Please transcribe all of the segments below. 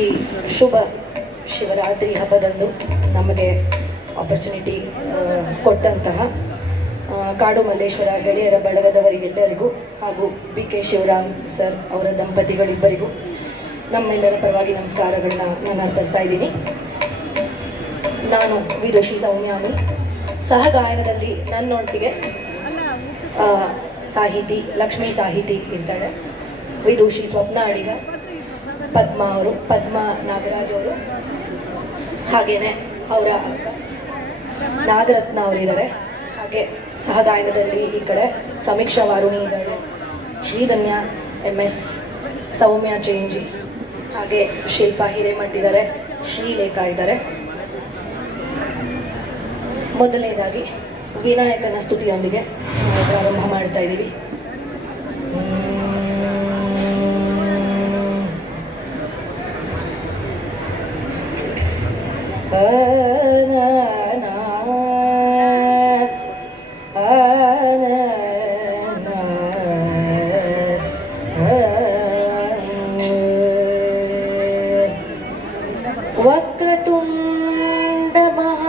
ಈ ಶುಭ ಶಿವರಾತ್ರಿ ಹಬ್ಬದಂದು ನಮಗೆ ಆಪರ್ಚುನಿಟಿ ಕೊಟ್ಟಂತಹ ಕಾಡು ಮಲ್ಲೇಶ್ವರ ಗೆಳೆಯರ ಬಳಗದವರಿಗೆಲ್ಲರಿಗೂ ಹಾಗೂ ಬಿ ಕೆ ಶಿವರಾಮ್ ಸರ್ ಅವರ ದಂಪತಿಗಳಿಬ್ಬರಿಗೂ ನಮ್ಮೆಲ್ಲರ ಪರವಾಗಿ ನಮಸ್ಕಾರಗಳನ್ನ ನಾನು ಅರ್ಪಿಸ್ತಾ ಇದ್ದೀನಿ. ನಾನು ವಿದುಷಿ ಸೌಮ್ಯಾನಿ. ಸಹಗಾಯನದಲ್ಲಿ ನನ್ನೊಟ್ಟಿಗೆ ಸಾಹಿತಿ ಲಕ್ಷ್ಮೀ ಸಾಹಿತಿ ಇರ್ತಾಳೆ, ವಿದುಷಿ ಸ್ವಪ್ನ ಅಡಿಗ, ಪದ್ಮಾ ನಾಗರಾಜ್ ಅವರು, ಹಾಗೇನೆ ಅವರ ನಾಗರತ್ನ ಅವರಿದ್ದಾರೆ. ಹಾಗೆ ಸಹಗಾಯನದಲ್ಲಿ ಈ ಕಡೆ ಸಮೀಕ್ಷಾ ವಾರುಣಿ ಇದ್ದಾರೆ, ಶ್ರೀಧನ್ಯ MS, ಸೌಮ್ಯ ಚೇಂಜಿ, ಹಾಗೆ ಶಿಲ್ಪಾ ಹಿರೇಮಠ್ ಇದ್ದಾರೆ, ಶ್ರೀಲೇಖ ಇದ್ದಾರೆ. ಮೊದಲನೇದಾಗಿ ವಿನಾಯಕನ ಸ್ತುತಿಯೊಂದಿಗೆ ಪ್ರಾರಂಭ ಮಾಡ್ತಾ ಇದ್ದೀವಿ. ವಕ್ರತುಂಡ ಮಹಾಕಾಯ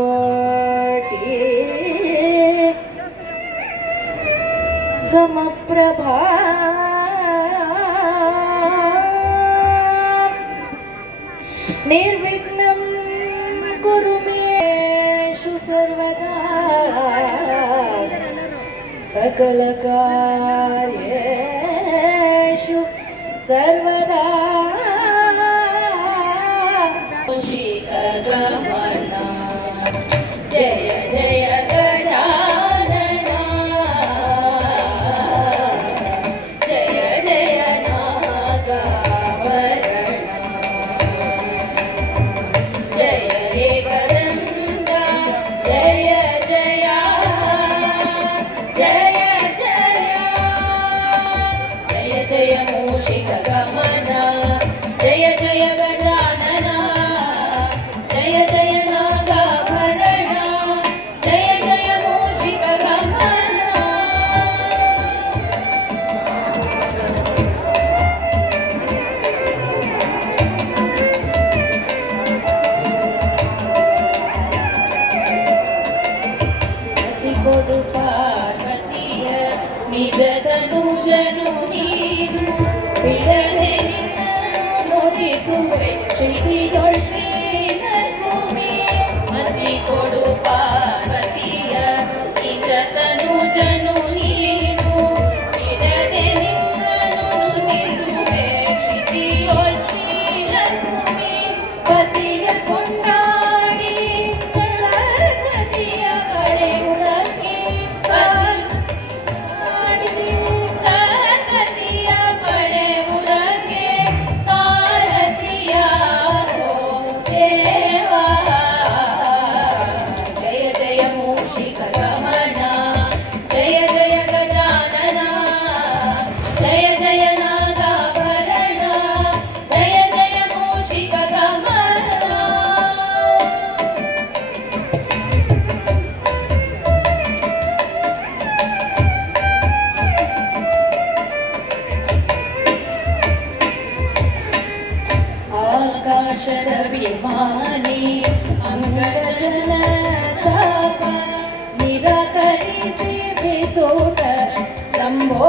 ಸೂರ್ಯಕೋಟಿ ಸಮಪ್ರಭಾ ನಿರ್ವಿಘ್ನಂ ಕುರು ಮೇ ಸರ್ವದಾ सकल कार्येषु सर्वदा गमना जय जय गजानना जय जय नागाभरणा जय हे कदम्बा जय जय मूषिक गमना जय जय गजानना जय जय नागाभरणा जय जय मूषिक गमना. ಅತಿ ಕೊಡು ಪಾರ್ವತಿಯ ನಿಜದನು ಜನು ಬಿಡನೆ ನೋದಿಸುವೆ ಶ್ರೀಧರ ಶ್ರೀನಗುಮಿ ಅತಿ ಕೊಡು ಪಾರ್ವತಿಯ ನಿಜತನು ಜನು ನೀನು ಬಿಡದೆ ನಿನ್ನನು ನುತಿಸುವೆ ಶ್ರೀಧರ ಶ್ರೀನಗುಮಿ ಪತಿಯ ಕೊಂಡಾಡಿ ಸದ್ಗತಿಯ ಪಡೆಯುವುದಕ್ಕೆ ಆಕಾಶರವಿಮಾನಿ ಅಂಗಜನ ಚಾಪ ನಿರಾಕರಿಸಿ ಬಿಸೋಟ ಲಂಬೋ